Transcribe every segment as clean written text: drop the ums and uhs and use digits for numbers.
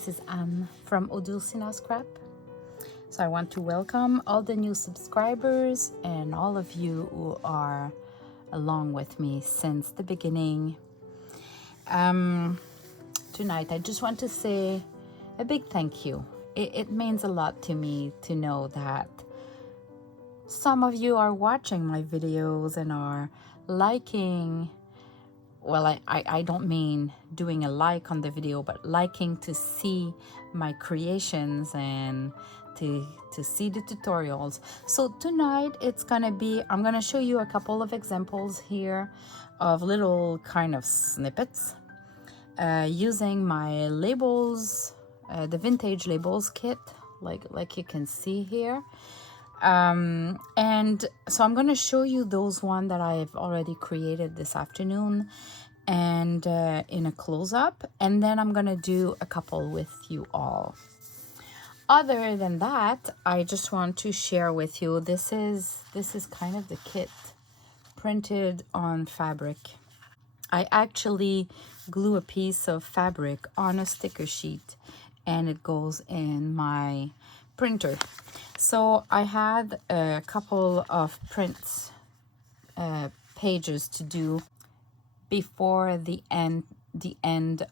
this is Anne from Odulcina Scrap. So I want to welcome all the new subscribers and all of you who are along with me since the beginning. Tonight I just want to say a big thank you. It means a lot to me to know that some of you are watching my videos and are liking. Well, I don't mean doing a like on the video, but liking to see my creations and to see the tutorials. So tonight it's gonna be, I'm gonna show you a couple of examples here of little kind of snippets using my labels, the vintage labels kit, like you can see here. And so I'm going to show you those one that I've already created this afternoon and in a close-up, and then I'm going to do a couple with you all. Other than that, I just want to share with you, this is kind of the kit printed on fabric. I actually glue a piece of fabric on a sticker sheet and it goes in my printer. So I had a couple of prints pages to do before the end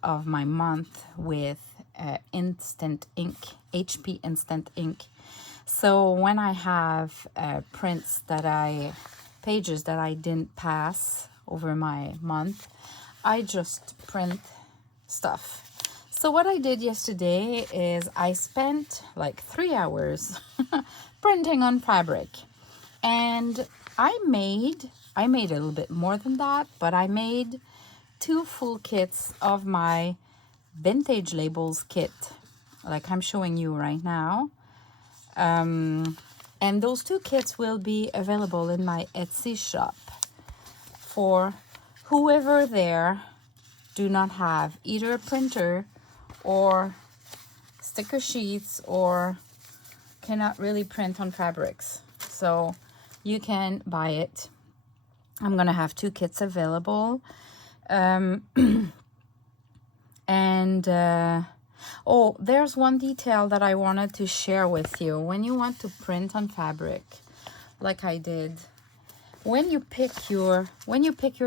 of my month with instant ink, HP instant ink. So when I have pages that I didn't pass over my month, I just print stuff. So what I did yesterday is I spent like 3 hours printing on fabric, and I made a little bit more than that, but I made 2 full kits of my vintage labels kit, like I'm showing you right now. And those 2 kits will be available in my Etsy shop for whoever there do not have either a printer or sticker sheets or cannot really print on fabrics. So you can buy it. I'm gonna have 2 kits available. Oh, there's one detail that I wanted to share with you. When you want to print on fabric, like I did, when you pick your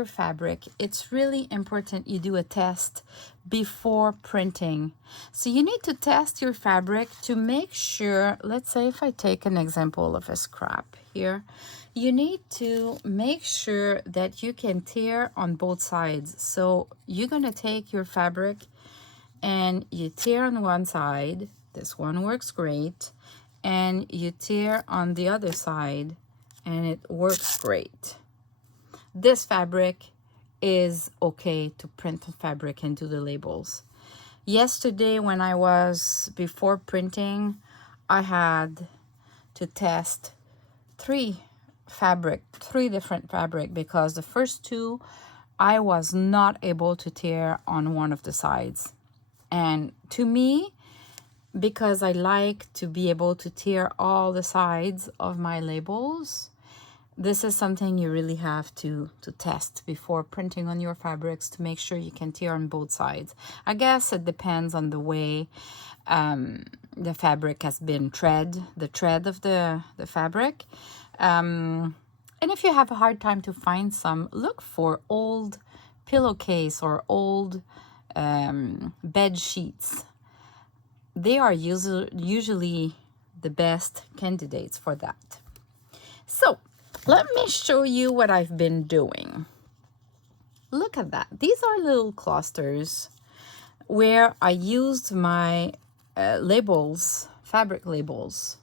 fabric, it's really important you do a test before printing. So you need to test your fabric to make sure, let's say if I take an example of a scrap here, you need to make sure that you can tear on both sides. So you're gonna take your fabric and you tear on one side, this one works great, and you tear on the other side and it works great. This fabric is okay to print on fabric and do the labels. Yesterday when I was before printing, I had to test 3 different fabric, because the first 2 I was not able to tear on one of the sides. And to me, because I like to be able to tear all the sides of my labels, this is something you really have to test before printing on your fabrics to make sure you can tear on both sides. I guess it depends on the way the fabric has been the thread of the fabric. And if you have a hard time to find some, look for old pillowcase or old bed sheets. They are usually the best candidates for that. So let me show you what I've been doing. Look at that. These are little clusters where I used my labels, fabric labels.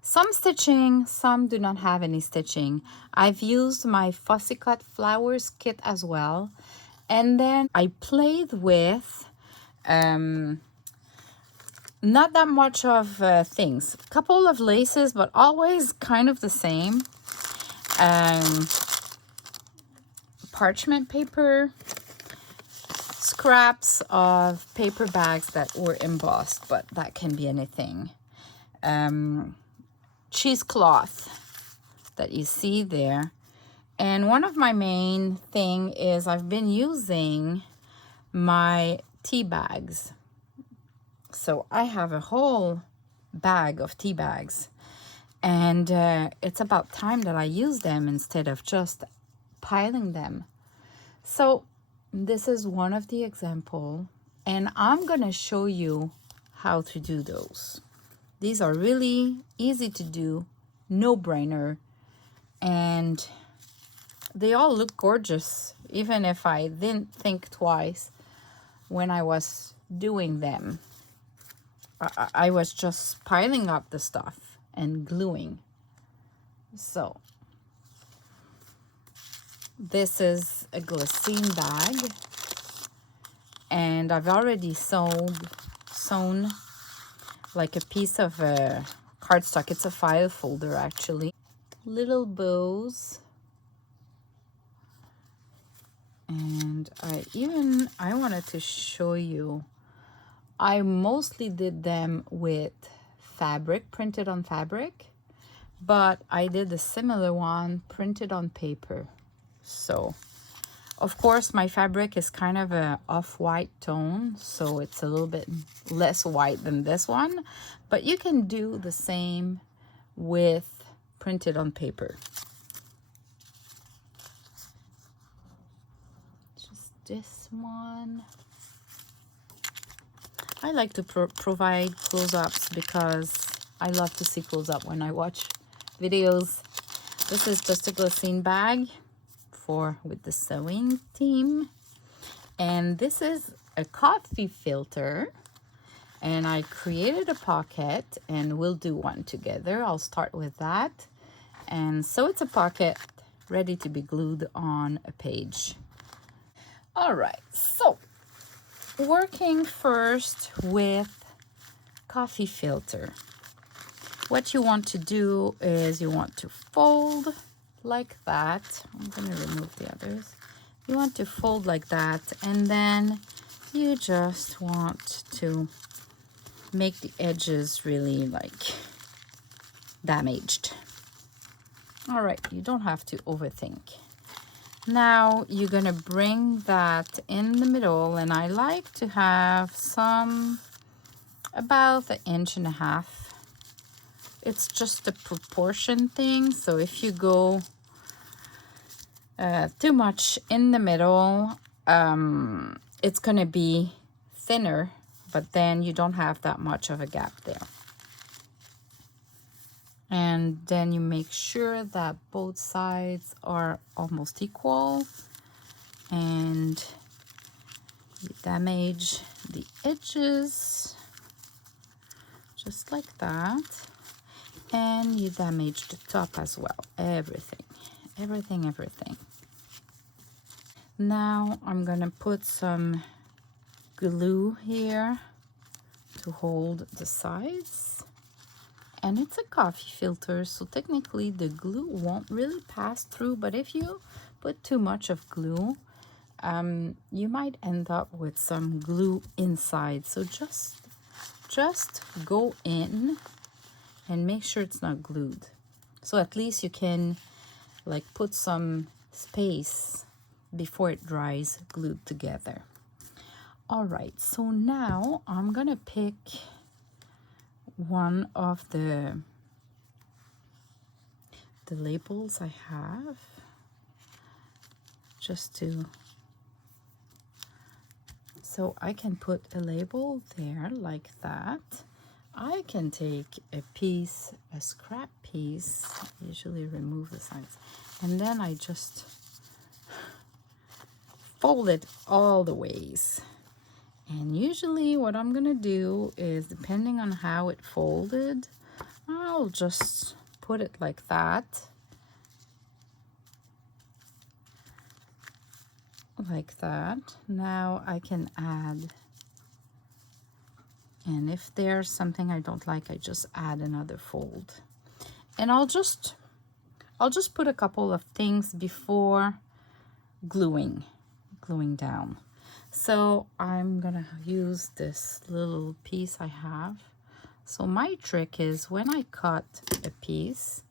Some stitching, some do not have any stitching. I've used my Fussy Cut Flowers kit as well. And then I played with not that much of things. A couple of laces, but always kind of the same. Parchment paper, scraps of paper bags that were embossed, but that can be anything. Cheesecloth that you see there. And one of my main thing is I've been using my tea bags. So I have a whole bag of tea bags, and it's about time that I use them instead of just piling them. So this is one of the example, and I'm gonna show you how to do those. These are really easy to do, no-brainer, and they all look gorgeous, even if I didn't think twice when I was doing them. I was just piling up the stuff and gluing. So this is a glycine bag, and I've already sewn like a piece of cardstock. It's a file folder actually. Little bows, and I wanted to show you. I mostly did them with fabric, printed on fabric, but I did a similar one printed on paper. So of course my fabric is kind of a off-white tone, so it's a little bit less white than this one, but you can do the same with printed on paper. Just this one. I like to provide close-ups because I love to see close-up when I watch videos. This is just a glycine bag with the sewing team, and this is a coffee filter, and I created a pocket, and we'll do one together. I'll start with that, and so it's a pocket ready to be glued on a page. All right, so working first with coffee filter, what you want to do is you want to fold like that. I'm gonna remove the others. You want to fold like that, and then you just want to make the edges really like damaged. All right, you don't have to overthink. Now you're gonna bring that in the middle, and I like to have some about 1.5 inches. It's just a proportion thing, so if you go too much in the middle, it's gonna be thinner, but then you don't have that much of a gap there. And then you make sure that both sides are almost equal, and you damage the edges just like that, and you damage the top as well. Everything. Now I'm gonna put some glue here to hold the sides, and it's a coffee filter, so technically the glue won't really pass through, but if you put too much of glue, you might end up with some glue inside. So just go in and make sure it's not glued, so at least you can like put some space before it dries glued together. All right, so now I'm gonna pick one of the labels I have, just to, so I can put a label there like that. I can take a piece, a scrap piece, usually remove the sides, and then I just fold it all the ways. And usually what I'm gonna do is, depending on how it folded, I'll just put it like that, like that. Now I can add, and if there's something I don't like, I just add another fold. And I'll just put a couple of things before gluing down. So I'm gonna use this little piece I have. So my trick is, when I cut a piece,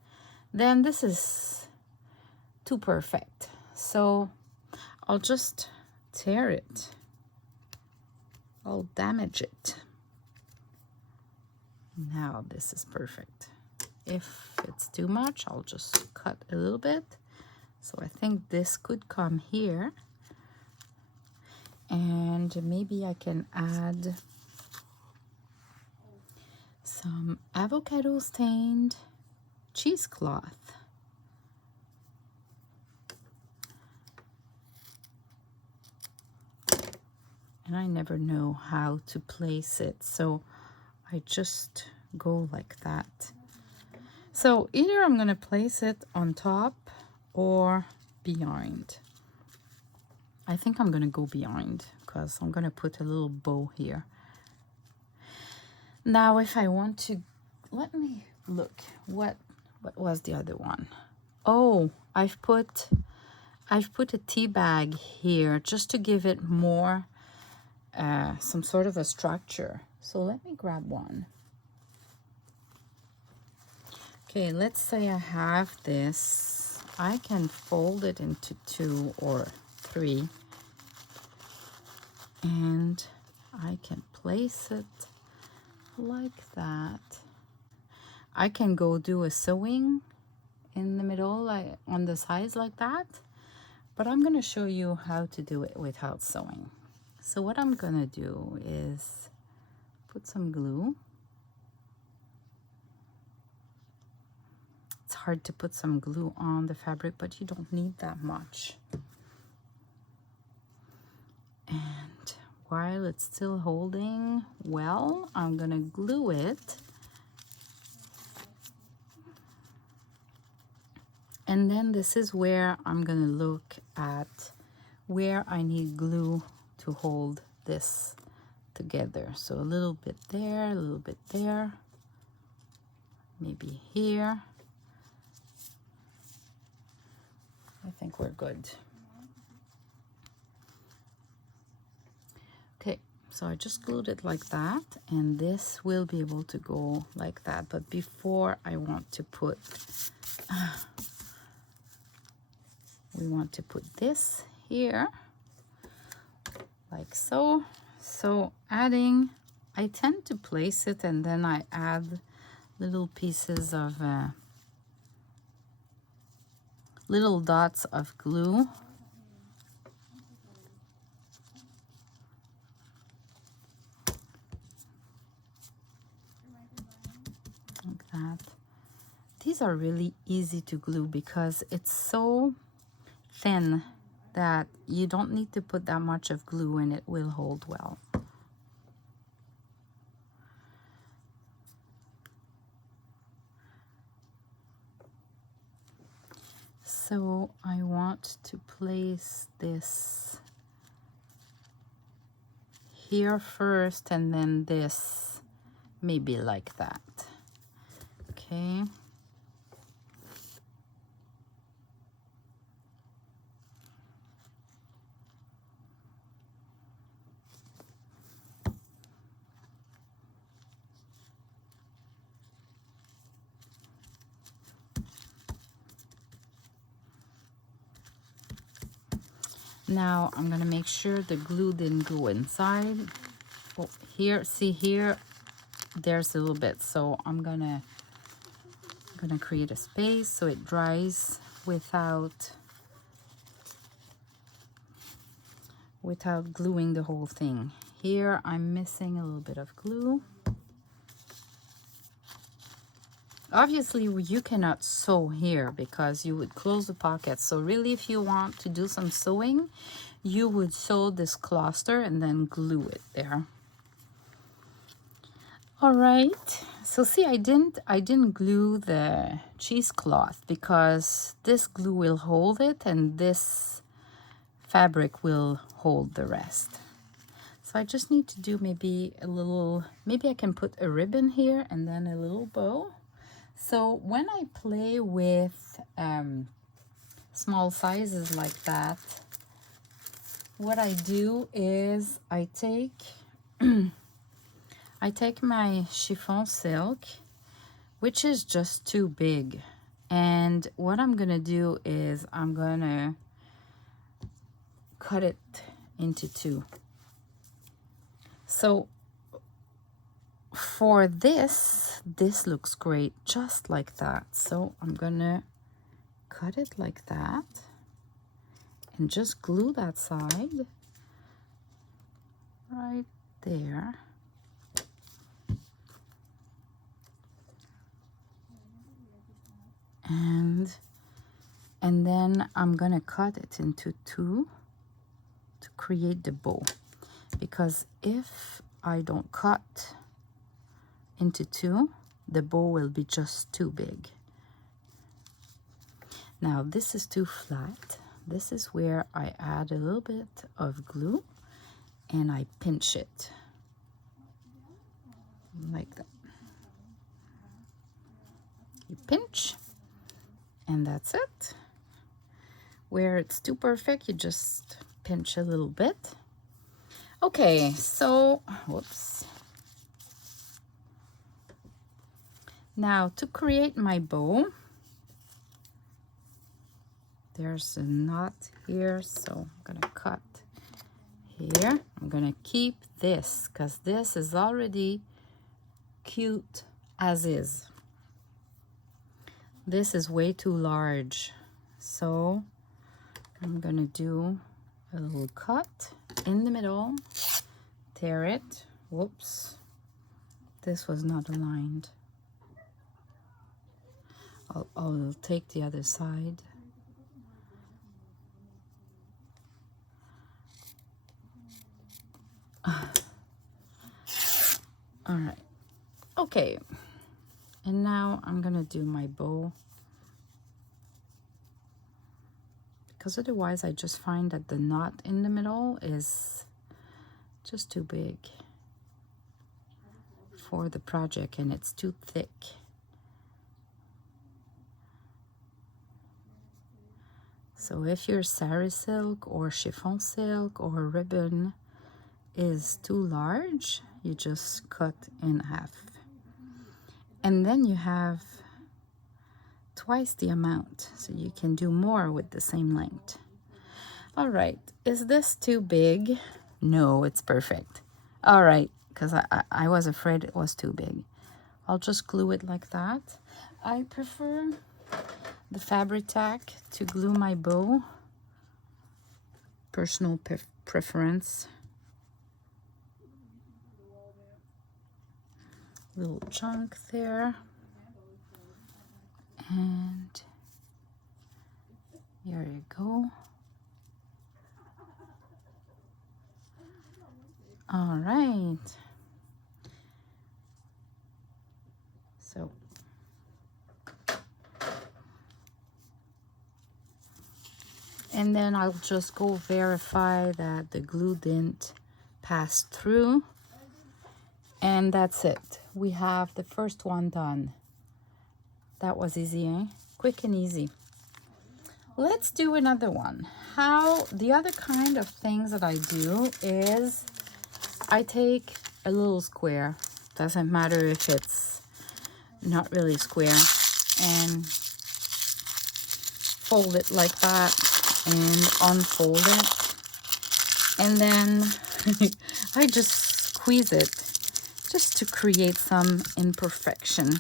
then this is too perfect, so I'll just tear it, I'll damage it. Now this is perfect. If it's too much, I'll just cut a little bit. So I think this could come here. And maybe I can add some avocado stained cheesecloth. And I never know how to place it, so I just go like that. So either I'm gonna place it on top or behind. I think I'm gonna go behind because I'm gonna put a little bow here. Now if I want to, let me look, what was the other one? Oh, I've put a tea bag here just to give it more some sort of a structure. So let me grab one. Okay, let's say I have this. I can fold it into 2 or 3 and I can place it like that. I can go do a sewing in the middle, like on the sides like that, but I'm going to show you how to do it without sewing. So what I'm gonna do is put some glue. It's hard to put some glue on the fabric, but you don't need that much. And while it's still holding well, I'm gonna glue it. And then this is where I'm gonna look at where I need glue to hold this together. So a little bit there, a little bit there, maybe here. I think we're good. Okay, so I just glued it like that, and this will be able to go like that. But before I want to put, we want to put this here, like so. So adding, I tend to place it and then I add little pieces of, little dots of glue. Like that. These are really easy to glue because it's so thin that you don't need to put that much of glue and it will hold well. So I want to place this here first and then this maybe like that. Okay. Now I'm gonna make sure the glue didn't go inside. Oh, here, see here, there's a little bit. So I'm gonna create a space so it dries without gluing the whole thing. Here I'm missing a little bit of glue. Obviously you cannot sew here because you would close the pocket. So really, if you want to do some sewing, you would sew this cluster and then glue it there. All right, so see, I didn't glue the cheesecloth because this glue will hold it and this fabric will hold the rest. So I just need to do maybe a little, maybe I can put a ribbon here and then a little bow. So when I play with small sizes like that, what I do is I take I take my chiffon silk, which is just too big, and what I'm gonna do is I'm gonna cut it into 2. So for this looks great just like that. So I'm gonna cut it like that and just glue that side right there. And then I'm gonna cut it into two to create the bow, because if I don't cut into two, the bow will be just too big. Now this is too flat. This is where I add a little bit of glue and I pinch it like that. You pinch and that's it. Where it's too perfect, you just pinch a little bit. Okay, so, whoops. Now to create my bow, there's a knot here, so I'm gonna cut here. I'm gonna keep this because this is already cute as is. This is way too large, so I'm gonna do a little cut in the middle, tear it. Whoops, this was not aligned. I'll take the other side. All right, okay, and now I'm gonna do my bow, because otherwise I just find that the knot in the middle is just too big for the project and it's too thick. So if your sari silk or chiffon silk or ribbon is too large, you just cut in half. And then you have twice the amount, so you can do more with the same length. All right, is this too big? No, it's perfect. All right, because I was afraid it was too big. I'll just glue it like that. I prefer the fabric tack to glue my bow. Personal preference. Little chunk there. And here you go. All right. So and then I'll just go verify that the glue didn't pass through. And that's it. We have the first one done. That was easy, eh? Quick and easy. Let's do another one. The other kind of things that I do is I take a little square. Doesn't matter if it's not really square. And fold it like that and unfold it. And then I just squeeze it just to create some imperfection.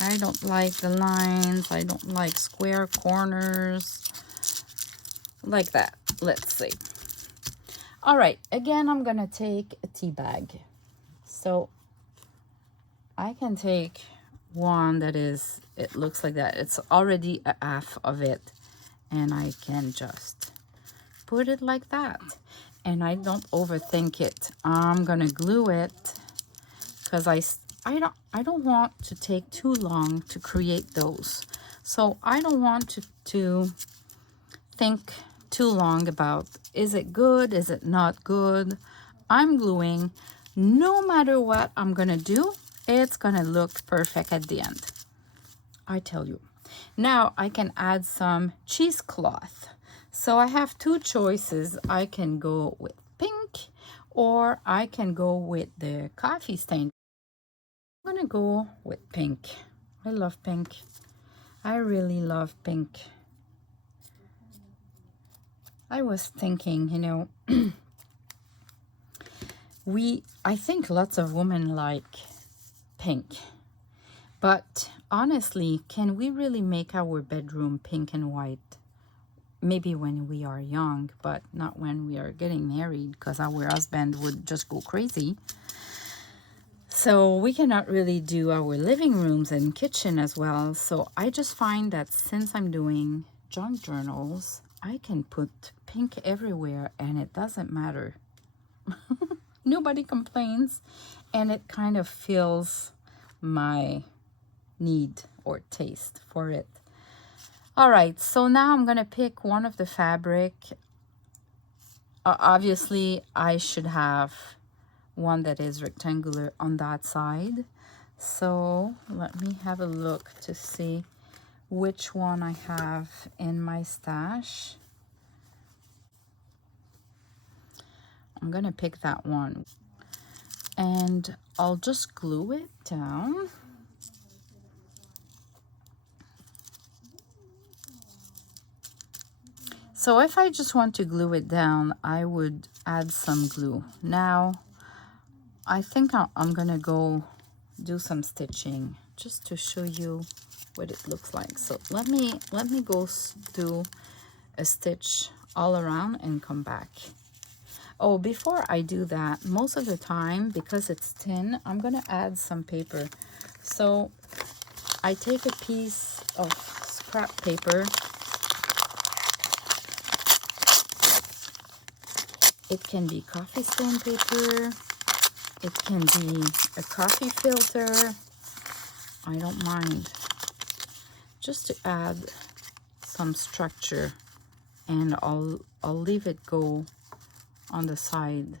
I don't like the lines. I don't like square corners. Like that. Let's see. All right. Again, I'm going to take a tea bag. So I can take one that is, it looks like that. It's already a half of it. And I can just put it like that. And I don't overthink it. I'm going to glue it because I don't want to take too long to create those. So I don't want to think too long about, is it good? Is it not good? I'm gluing. No matter what I'm gonna do, it's gonna look perfect at the end. I tell you. Now I can add some cheesecloth. So I have two choices. I can go with pink or I can go with the coffee stain. I'm gonna go with pink. I love pink. I really love pink. I was thinking, you know, I think lots of women like pink, but honestly, can we really make our bedroom pink and white? Maybe when we are young, but not when we are getting married, because our husband would just go crazy. So we cannot really do our living rooms and kitchen as well. So I just find that since I'm doing junk journals, I can put pink everywhere and it doesn't matter. Nobody complains, and it kind of fills my need or taste for it. All right, so now I'm gonna pick one of the fabric. Obviously, I should have one that is rectangular on that side. So let me have a look to see which one I have in my stash. I'm gonna pick that one, and I'll just glue it down. So if I just want to glue it down, I would add some glue. Now, I think I'm gonna go do some stitching just to show you what it looks like. So let me go do a stitch all around and come back. Oh, before I do that, most of the time, because it's thin, I'm gonna add some paper. So I take a piece of scrap paper. It can be coffee stain paper. It can be a coffee filter. I don't mind. Just to add some structure, and I'll leave it go on the side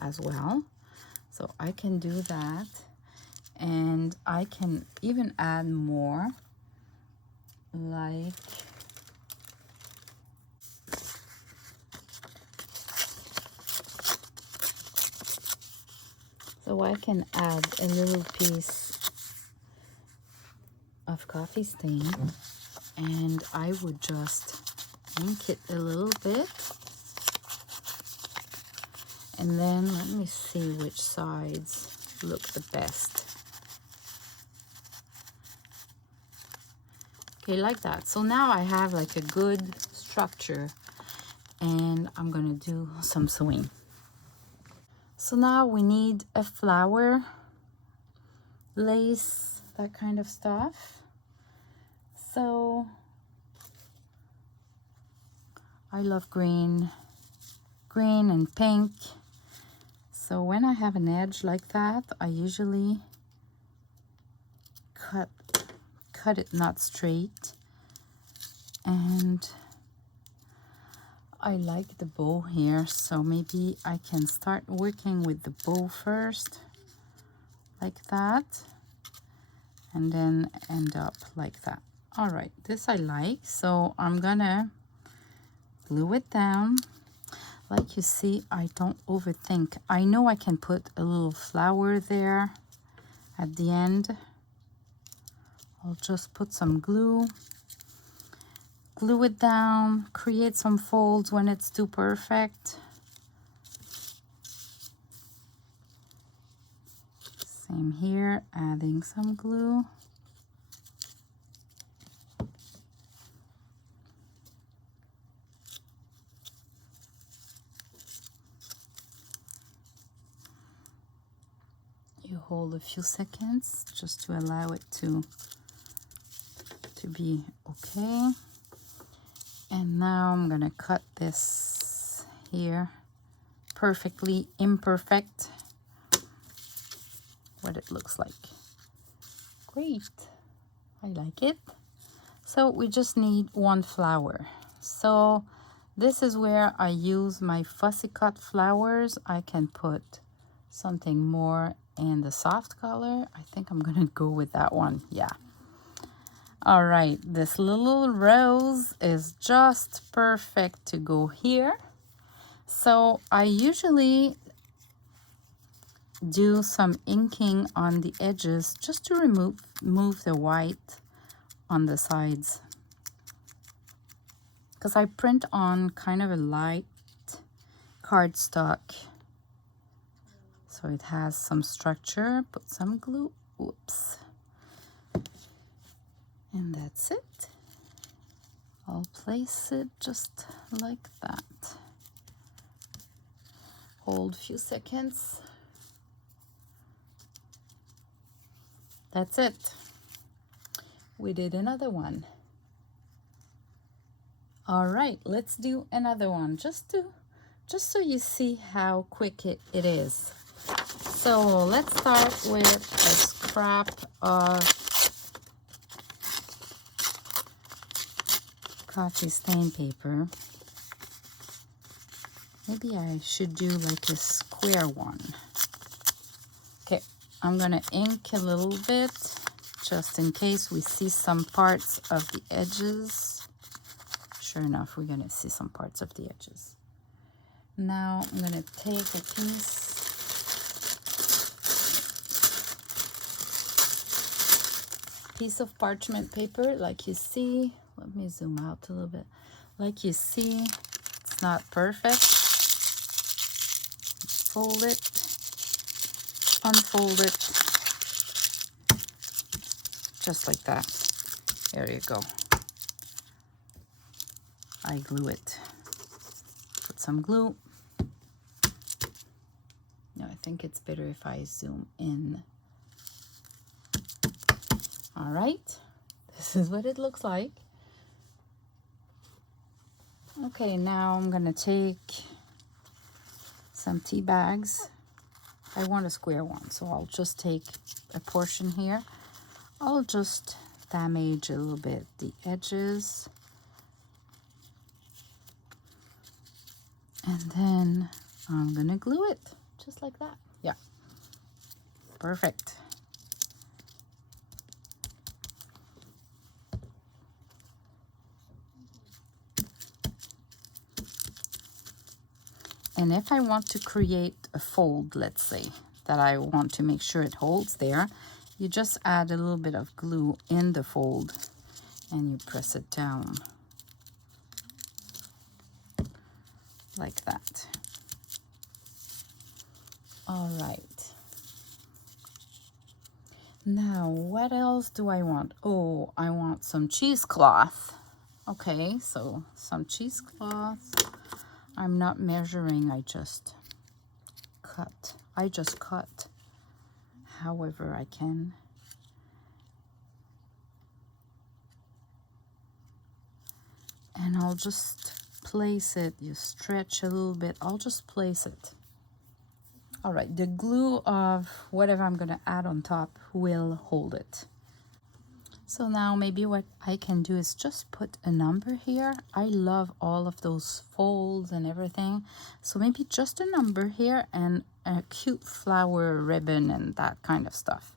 as well. So I can do that, and I can even add more, like so I can add a little piece of coffee stain, and I would just ink it a little bit. And then let me see which sides look the best. Okay, like that. So now I have like a good structure, and I'm gonna do some sewing. So now we need a flower, lace, that kind of stuff. So I love green and pink. So when I have an edge like that, I usually cut it not straight. And I like the bow here, so maybe I can start working with the bow first, like that, and then end up like that. All right, this I like, so I'm gonna glue it down. Like you see, I don't overthink. I know I can put a little flower there at the end. I'll just put some glue it down, create some folds when it's too perfect. Same here, adding some glue. You hold a few seconds just to allow it to be okay. And now I'm gonna cut this here, perfectly imperfect, what it looks like. Great, I like it. So we just need one flower. So this is where I use my fussy cut flowers. I can put something more in the soft color. I think I'm gonna go with that one, yeah. All right, this little rose is just perfect to go here. So I usually do some inking on the edges just to remove the white on the sides, because I print on kind of a light cardstock So it has some structure. Put some glue. Oops. And that's it. I'll place it just like that. Hold a few seconds. That's it. We did another one. All right, let's do another one just so you see how quick it is. So let's start with a scrap of coffee stain paper. Maybe I should do like a square one. Okay, I'm gonna ink a little bit just in case we see some parts of the edges. Sure enough, we're gonna see some parts of the edges. Now I'm gonna take a piece of parchment paper like you see. Let me zoom out a little bit. Like you see, it's not perfect. Fold it, unfold it, just like that. There you go. I glue it. Put some glue. No, I think it's better if I zoom in. All right, this is what it looks like. Okay, now I'm gonna take some tea bags. I want a square one, so I'll just take a portion here. I'll just damage a little bit the edges. And then I'm gonna glue it just like that. Yeah, perfect. And if I want to create a fold, let's say, that I want to make sure it holds there, you just add a little bit of glue in the fold and you press it down like that. All right. Now, what else do I want? Oh, I want some cheesecloth. Okay, so some cheesecloth. I'm not measuring, I just cut. However I can. And I'll just place it. You stretch a little bit. I'll just place it. All right, the glue of whatever I'm gonna add on top will hold it. So now maybe what I can do is just put a number here. I love all of those folds and everything. So maybe just a number here and a cute flower ribbon and that kind of stuff.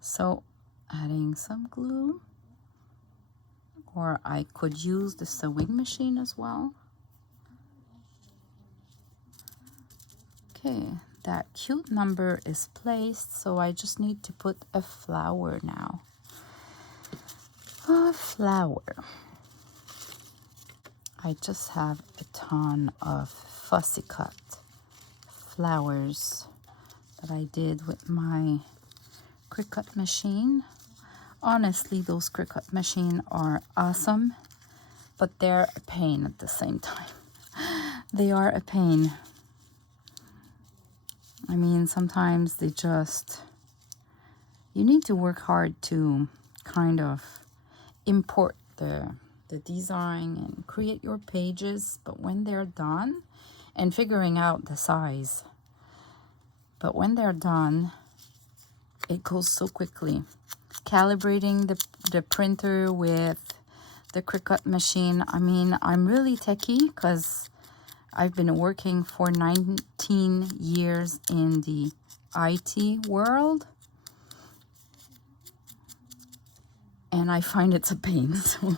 So adding some glue, or I could use the sewing machine as well. Okay, that cute number is placed, so I just need to put a flower now. A flower. I just have a ton of fussy cut flowers that I did with my Cricut machine. Honestly, those Cricut machines are awesome, but they're a pain at the same time. They are a pain. I mean, sometimes they just, you need to work hard to kind of import the design and create your pages, but when they're done, and figuring out the size, but when they're done, it goes so quickly. Calibrating the printer with the Cricut machine, I mean, I'm really techie because I've been working for 19 years in the IT world, and I find it's a pain. So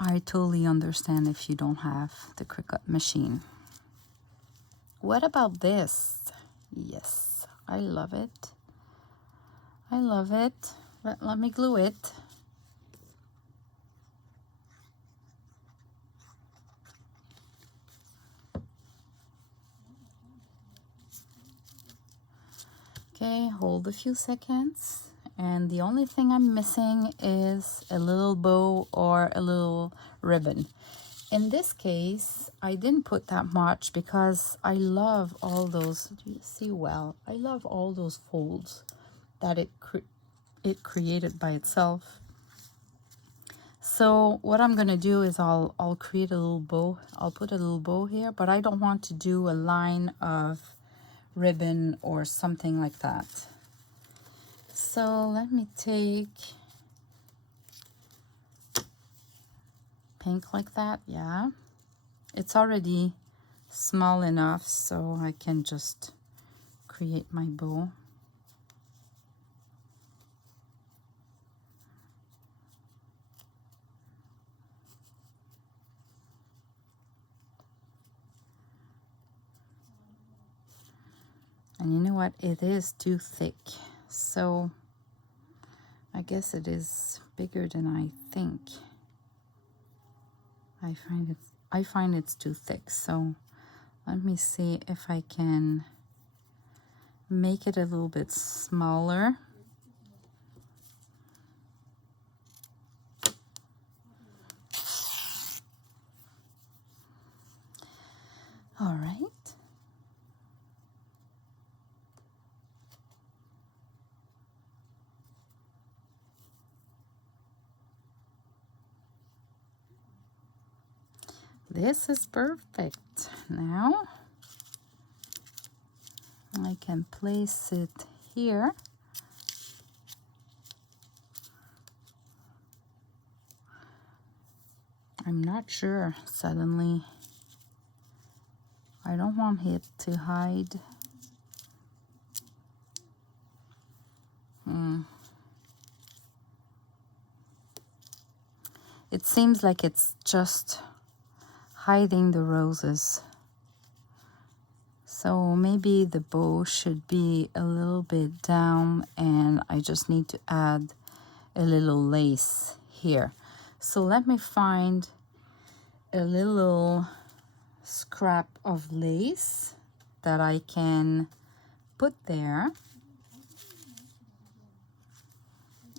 I totally understand if you don't have the Cricut machine. What about this? Yes, I love it. I love it. Let me glue it. Okay, hold a few seconds. And the only thing I'm missing is a little bow or a little ribbon. In this case, I didn't put that much because I love all those, do you see well? I love all those folds that it created by itself. So what I'm gonna do is I'll create a little bow. I'll put a little bow here, but I don't want to do a line of ribbon or something like that. So let me take pink like that. Yeah, it's already small enough so I can just create my bow. And you know what? It is too thick, so I guess it is bigger than I think. I find it's too thick, so let me see if I can make it a little bit smaller. All right. This is perfect. Now I can place it here. I'm not sure suddenly. I don't want it to hide. It seems like it's just hiding the roses. So maybe the bow should be a little bit down and I just need to add a little lace here. So let me find a little scrap of lace that I can put there.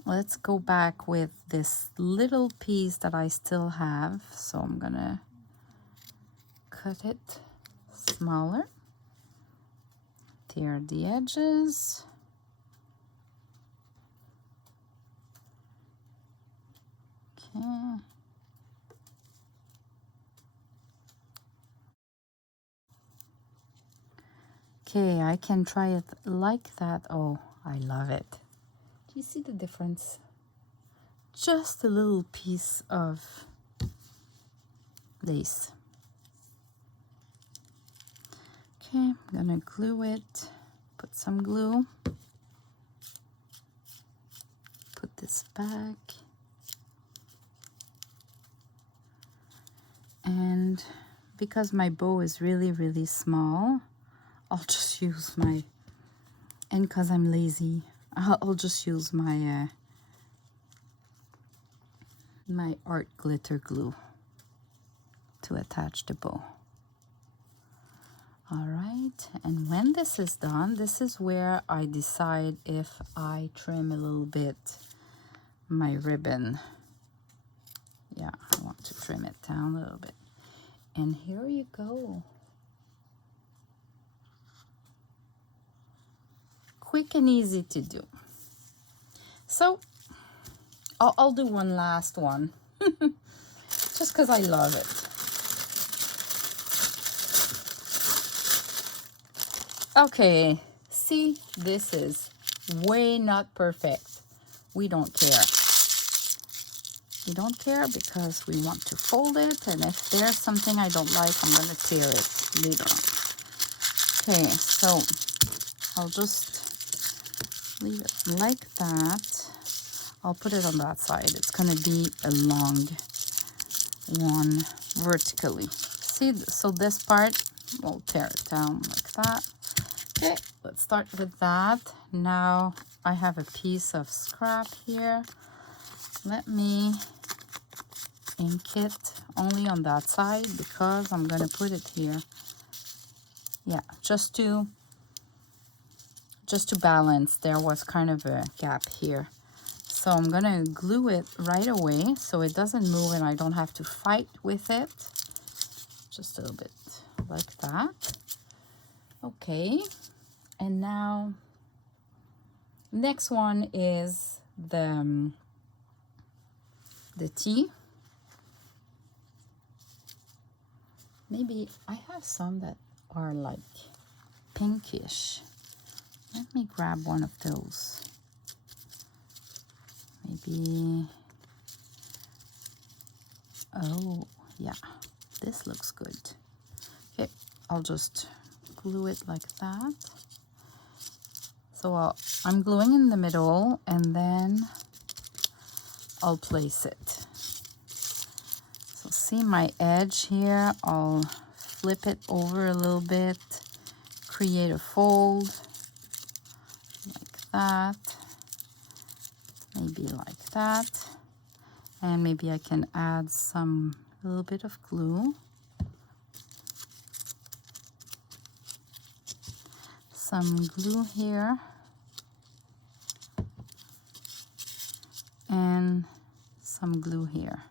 Let's go back with this little piece that I still have. So I'm gonna cut it smaller, tear the edges. Okay. Okay, I can try it like that. Oh, I love it. Do you see the difference? Just a little piece of lace. Okay, I'm gonna glue it. Put some glue. Put this back. And because my bow is really, really small, I'll just use my, and because I'm lazy, I'll just use my my art glitter glue to attach the bow. All right, and when this is done, this is where I decide if I trim a little bit my ribbon. Yeah, I want to trim it down a little bit. And here you go. Quick and easy to do. So I'll do one last one just because I love it. Okay, see, this is way not perfect. We don't care. We don't care because we want to fold it, and if there's something I don't like, I'm gonna tear it later on. Okay, so I'll just leave it like that. I'll put it on that side. It's gonna be a long one vertically. See, so this part, we'll tear it down like that. Okay, let's start with that. Now I have a piece of scrap here. Let me ink it only on that side because I'm gonna put it here. Yeah, just to just to balance, there was kind of a gap here. So I'm gonna glue it right away so it doesn't move and I don't have to fight with it. Just a little bit like that. Okay, and now next one is the tea. Maybe I have some that are like pinkish. Let me grab one of those. Maybe, oh yeah, this looks good. Okay, I'll just glue it like that. So I'm gluing in the middle and then I'll place it. So see my edge here, I'll flip it over a little bit, create a fold like that, maybe like that, and maybe I can add a little bit of glue. Some glue here and some glue here.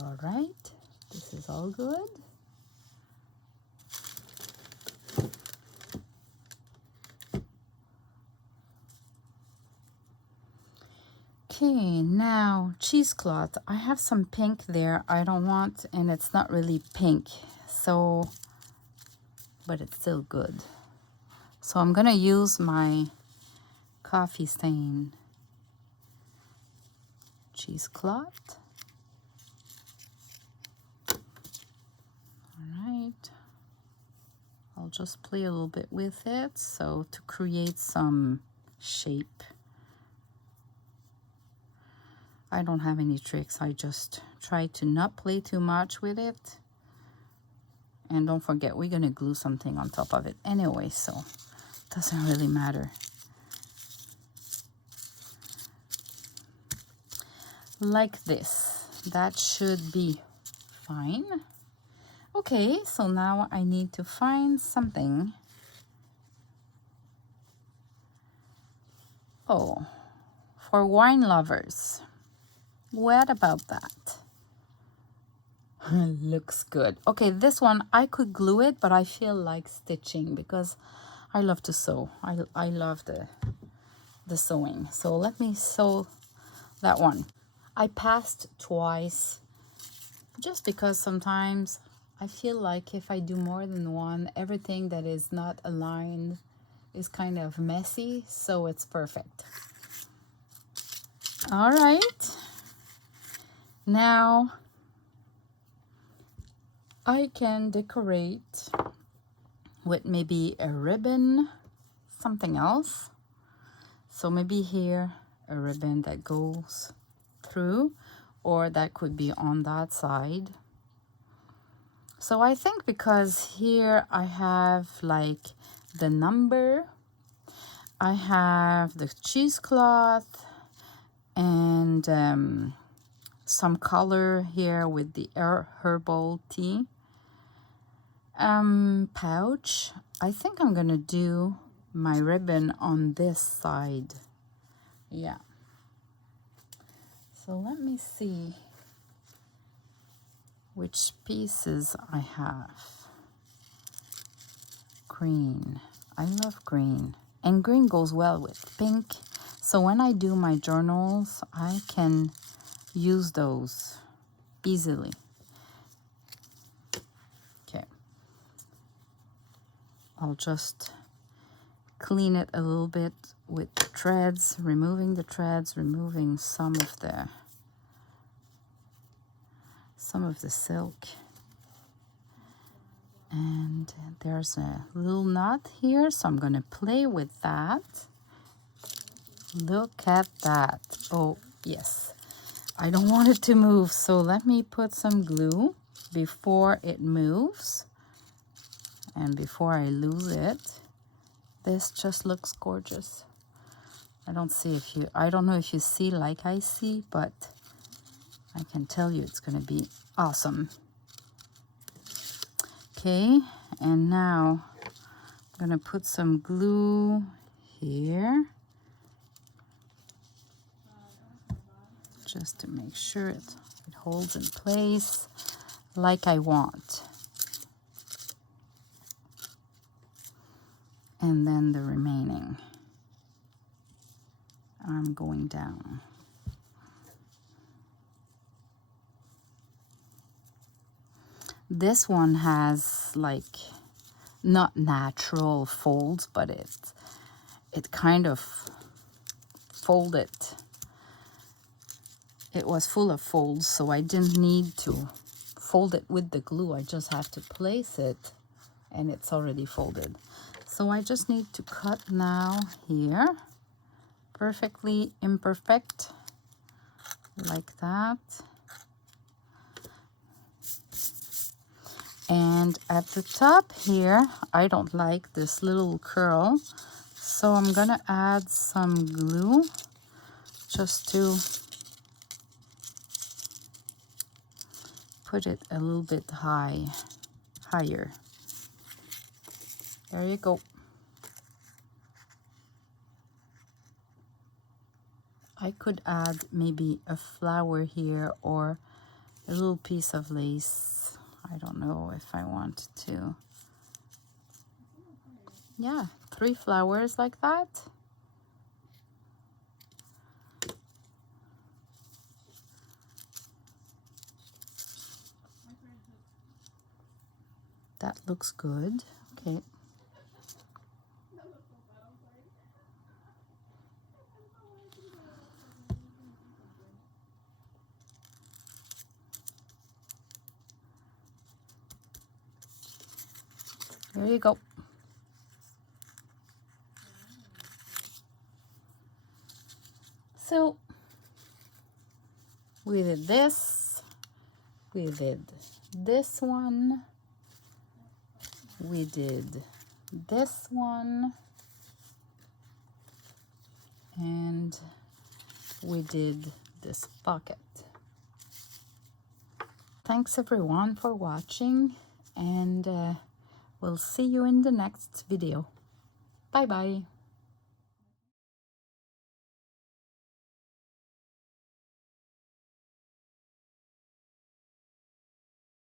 All right, this is all good. Okay, now cheesecloth. I have some pink there I don't want, and it's not really pink, so, but it's still good. So I'm gonna use my coffee stain cheesecloth. All right, I'll just play a little bit with it so to create some shape. I don't have any tricks. I just try to not play too much with it. And don't forget, we're gonna glue something on top of it anyway, so it doesn't really matter. Like this. That should be fine. Okay, so now I need to find something. Oh, for wine lovers. What about that? Looks good. Okay, this one I could glue it, but I feel like stitching because I love to sew. I love the sewing. So let me sew that one. I passed twice just because sometimes I feel like if I do more than one, everything that is not aligned is kind of messy, so it's perfect. All right. Now I can decorate with maybe a ribbon, something else. So maybe here a ribbon that goes through, or that could be on that side. So I think because here I have like the number, I have the cheesecloth, and some color here with the herbal tea pouch. I think I'm gonna do my ribbon on this side. Yeah. So let me see which pieces I have. Green. I love green. And green goes well with pink. So when I do my journals, I can use those easily. Okay. I'll just clean it a little bit with threads, removing the threads, removing some of the silk. And there's a little knot here, so I'm gonna play with that. Look at that. Oh, yes. I don't want it to move, so let me put some glue before it moves and before I lose it. This just looks gorgeous. I don't know if you see like I see, but I can tell you it's gonna be awesome. Okay, and now I'm gonna put some glue here just to make sure it holds in place like I want. And then the remaining I'm going down. This one has like not natural folds, but it kind of folded. It was full of folds, so I didn't need to fold it with the glue. I just have to place it and it's already folded. So I just need to cut now here, perfectly imperfect, like that. And at the top here, I don't like this little curl, so I'm gonna add some glue just to put it a little bit higher. There you go. I could add maybe a flower here or a little piece of lace. I don't know if I want to. Yeah, 3 flowers like that. That looks good. Okay. There you go. So we did this, we did this one, we did this one, and we did this pocket. Thanks everyone for watching, and we'll see you in the next video. Bye bye.